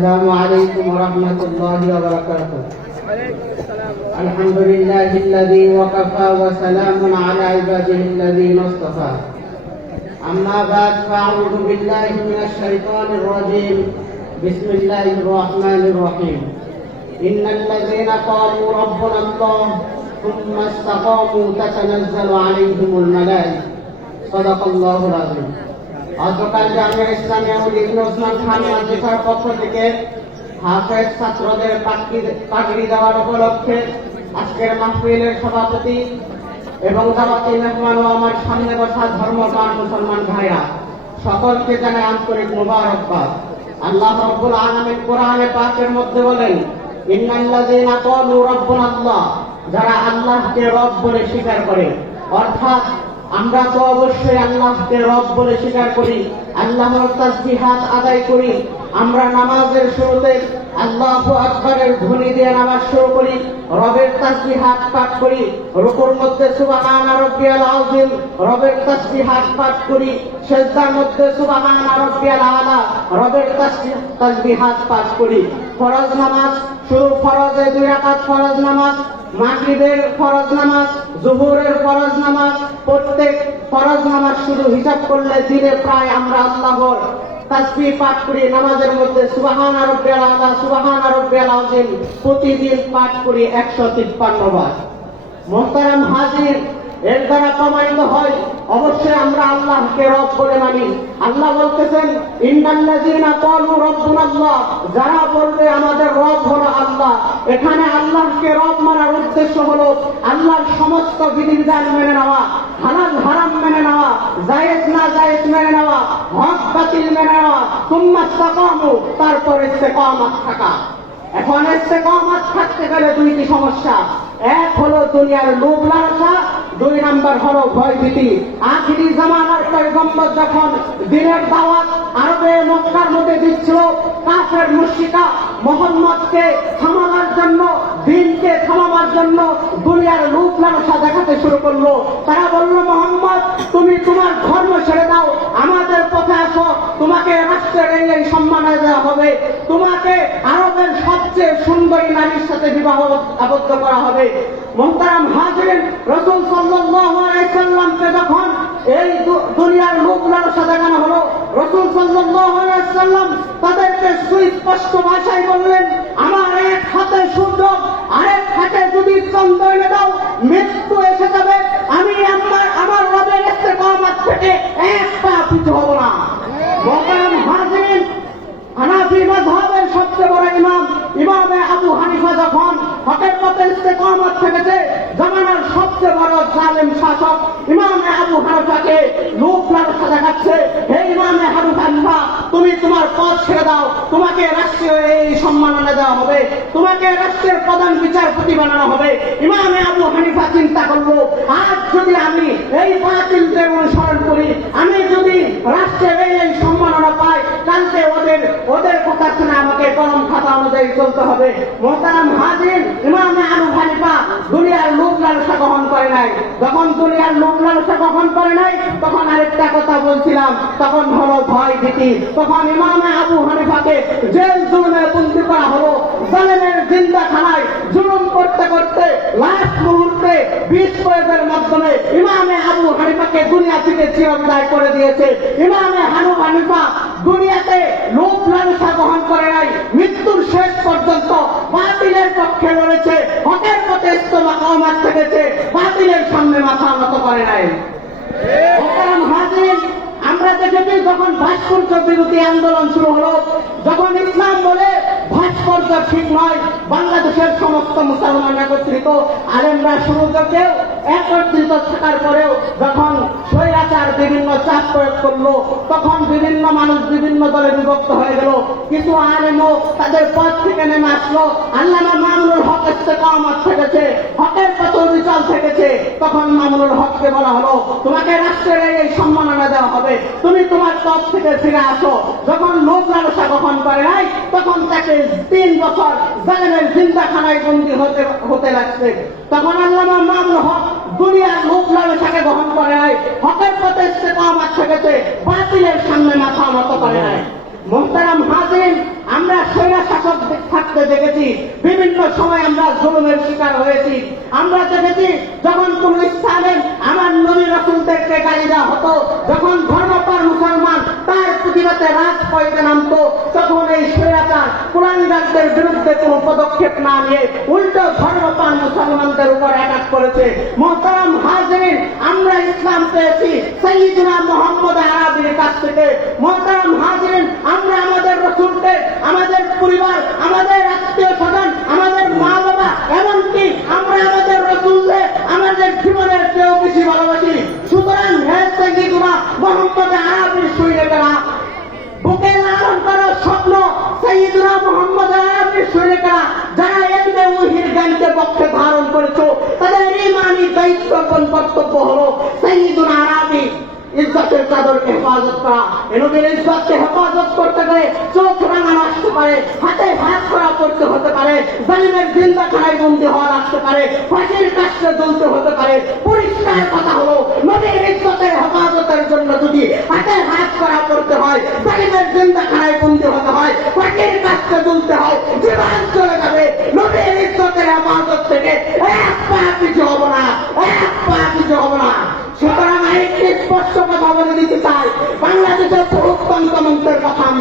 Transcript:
السلام عليكم ورحمة الله وبركاته. الحمد لله الذي وكفى وسلام على عباده الذين اصطفى. أما بعد فأعوذ بالله من الشيطان الرجيم. بسم الله الرحمن الرحيم. إن الذين قالوا ربنا الله ثم استقاموا تتنزل عليهم الملائكة. صدق الله العظيم. গতকাল জামিয়া ইসলামী ইবন ওসমান খান মাদ্রাসার পক্ষ থেকে হাফেজ ছাত্রদের পাগড়ি- দেওয়ার উপলক্ষে আজকের মাহফিলের সভাপতি এবং মেহমান ও আমার সামনে বসা মুসলমান সকলকে জানাই আন্তরিক মোবারকবাদ। আল্লাহ রব্বুল আলামিন কোরআনে পাকের মধ্যে বলেন, ইন্নাল্লাযীনা ক্বালু আল্লাহ যারা আল্লাহকে রব বলে স্বীকার করে, অর্থাৎ আমরা তো অবশ্যই আল্লাহকে রব বলে স্বীকার করি আল্লাহর তাসবিহাত আদায় করি। আমরা নামাজের শুরুতে আল্লাহ আকবরের ধ্বনি দিয়ে নামাজ শুরু করি, রবের তাসবিহাত পাঠ করি, রুকুর মধ্যে সুবহান রাব্বিয়াল আযীম, রবের তাসবিহাত পাঠ করি, সেজদার মধ্যে সুবহান রাব্বিয়াল আলা, রবের তাসবিহ- তাসবিহাত পাঠ করি। ফরজ নামাজ, শুরু ফরজে দুই রাকাত ফরজ নামাজ, মাগরিবের ফরজ নামাজ, জোহরের ফরজ নামাজ, প্রত্যেক ফরজ নামাজ শুধু হিসাব করলে দিনে প্রায় আমরা আল্লাহর পাঠ করি নামাজের মধ্যে সুবহান আলা, সুবহান আযীম প্রতিদিন পাঠ করি 153 বার। মোহতারাম হাজির এর দ্বারা প্রমাণিত হয়, অবশ্যই আমরা আল্লাহকে রব বলে মানি। আল্লাহ বলতেছেন, ইন্নাল্লাযীনা ক্বালু রাব্বুনাল্লাহ যারা বলবে, আমাদের রব হলো আল্লাহ। এখানে আল্লাহকে রব মানার উদ্দেশ্য হলো আল্লাহর সমস্ত বিধিবিধান মেনে নেওয়া, হালাল হারাম মেনে নেওয়া, জায়েজ না জায়েজ মেনে নেওয়া, হক বাতিল মেনে নেওয়া সুম্মা ইসতাকামু তারপর ইস্তেকামাত থাকা। এখন ইস্তেকামাত থাকতে গেলে দুইটি সমস্যা। এক হলো দুনিয়ার লোভ লালসা, দুই নাম্বার হলো ভয় ভীতি আখিরি জামানার পয়গম্বর যখন দিনের দাওয়াত আরবে মক্কার মধ্যে দিচ্ছিল, কাফের মুশরিকা মোহাম্মদকে থামানোর জন্য দিনকে থামাবার জন্য দুনিয়ার লোভ লালসা দেখাতে শুরু করল। তারা বলল, মোহাম্মদ, তুমি তোমার ধর্ম ছেড়ে দাও। আমাদের পথে আসো। তোমাকে রাষ্ট্রের এই সম্মান দেওয়া হবে। তোমাকে আরবের সবচেয়ে সুন্দরী নারীর সাথে বিবাহ আবদ্ধ করা হবে। মোহতারাম হাজিরেন, রসুল সাল্লাল্লাহু আলাইহি সাল্লামকে যখন এই দুনিয়ার লোক লালসা দেখানো হলো, রসুল সাল্লাম তাদেরকে সুস্পষ্ট ভাষায় বললেন, আমার এক হাতে সূর্য আরেক যদি এনে দাও, মৃত্যু এসে যাবে। আমি আমার আমার রবের ইস্তেকামাত থেকে এক পা পিছু হব না। মোহতারাম হাজিন হানাফি মাযহাবের সবচেয়ে বড় ইমাম, ইমামে আবু হানিফা যখন হকের পথে ইস্তেকামত থেকেছে জামানার জালেম শাসক ইমামে আবু হানিফাকে লোক লালসা দেখাচ্ছে হে ইমামে আবু হানিফা, তুমি তোমার পথ ছেড়ে দাও। তোমাকে রাষ্ট্রীয় এই সম্মাননা দেওয়া হবে। তোমাকে রাষ্ট্রের প্রধান বিচারপতি বানানো হবে। ইমামে আবু হানিফা চিন্তা করল, আজ যদি আমি এই বাতিলদের অনুসরণ করি, আমি যদি রাষ্ট্রের এই এই সম্মাননা পাই, কালকে ওদের ওদের কথা শুনে আমাকে কলম খাতা অনুযায়ী চলতে হবে। মোহতারাম হাজির ইমামে আবু হানিফা দুনিয়ার লোক লালসা গ্রহণ করে নাই। যখন দুনিয়ার লোক লালসা গ্রহণ করে নাই, তখন আরেকটা কথা বলছিলাম, তখন হলো ভয় ভীতি। তখন ইমামে আবু হানিফাকে জেল জুলুমে বন্দি করা হলো। জালেমের জিন্দা খানায় জুলুম করতে করতে লাস্ট মুহূর্তে বিষ প্রয়োগের মাধ্যমে ইমামে আবু হানিফাকে দুনিয়া থেকে চিরবিদায় করে দিয়েছে। ইমামে হানু হানিফা দুনিয়াতে লোক লালসা গ্রহণ করে নাই। মৃত্যুর শেষ পর্যন্ত বাতিলের পক্ষে লড়েছে। হকের পথে ইস্তমাকামাত থেকেছে, বাতিলের সামনে মাথা নত করে নাই। আমরা দেখেছি যখন ভাস্কর্য বিরোধী আন্দোলন শুরু হলো, যখন ইসলাম বলে ভাস্কর্য ঠিক নয়, বাংলাদেশের সমস্ত মুসলমান একত্রিত, আলেমরা শুরু থেকেও একত্রিত থাকার পরেও যখন স্বৈরাচার বিভিন্ন চাপ প্রয়োগ করল, তখন বিভিন্ন মানুষ বিভিন্ন দলে বিভক্ত হয়ে গেল। কিছু আলেমও তাদের পথ থেকে নেমে আসলো। আল্লাহ মামুনুল হক ইস্তেকামত থেকেছে হকের পথ অবিচল থেকেছে তখন হককে বলা হলো, তোমাকে রাষ্ট্রের এই সম্মাননা দেওয়া হবে। তুমি তোমার পথ থেকে ফিরে আসো। যখন লোক লালসা গ্রহণ করে নাই তখন তাকে তিন বছর জালেমের জিন্দাখানায় বন্দী হতে হতে লাগছে। তখন আল্লামা মামুনুল হক দুনিয়ার লোক লালসাকে গ্রহণ করে নাই হকের পথে ইস্তেকামত থেকেছে বাতিলের সামনে মাথা নত করে নাই মোহতারাম হাজিন আমরা সেরা দেখেছি বিভিন্ন সময় আমরা জুলুমের শিকার হয়েছি। আমরা দেখেছি যখন কোন স্থানে আমার নবী রসুলদেরকে গালি দেওয়া হতো, যখন ধর্মপার মুসলমান তার প্রতিবাদে রাজ পয়তে নামতো, তখন এই স্বৈরাচার, কুলাঙ্গারদের বিরুদ্ধে কোনো পদক্ষেপ না নিয়ে উল্টো ধর্মপান মুসলমানদের উপর অ্যাটাক করেছে। মোহতারাম হাজরিন, আমরা ইসলাম পেয়েছি। সৈয়দুনা মোহাম্মদ আরবির কাছ থেকে মোহতারাম হাজরিন আমরা আমাদের রসুলকে আমাদের পরিবার আমাদের আত্মীয় স্বজন আমাদের মা বাবা এমনকি আমরা আমাদের রসুলকে আমাদের জীবনের চেয়েও বেশি ভালোবাসি সুতরাং হ্যাঁ সৈয়দুনা মোহাম্মদ আরবির সৈনিকেরা বুকে লালন করা স্বপ্ন সৈয়দুনা মোহাম্মদ আরবির সৈনিকেরা যারা এমনি উহির পক্ষে ধারণ করেছ, তাদের ইমানের দায়িত্ব এবং কর্তব্য হলো সৈয়দুনা আরবি ইজ্জতের চাদরকে হেফাজত করা। এনবির ইজ্জতকে হেফাজত করতে গেলে চোখ রাঙানো আসতে পারে, হাতে ভাত করা পড়তে হতে পারে জালিমের জিন্দা খানায় বন্দি হওয়ার আসতে পারে, ফাঁসির কাছে জ্বলতে হতে পারে, পরিষ্কার কথা হলো, নদীর ইজ্জতের হেফাজতের জন্য যদি হাতে ভাত করা পড়তে হয় জালিমের জিন্দা খানায় বন্দি হতে হয়, ফাঁসির কাছে জ্বলতে হয়, জীবন চলে যাবে, নদীর ইজ্জতের হেফাজত থেকে এক পা কিছু হব না, এক পা কিছু হব না। সুতরাং আরেকটি স্পষ্ট কথা বলে দিতে চাই, বাংলাদেশের প্রত্যন্ত মন্ত্রের কথা আমরা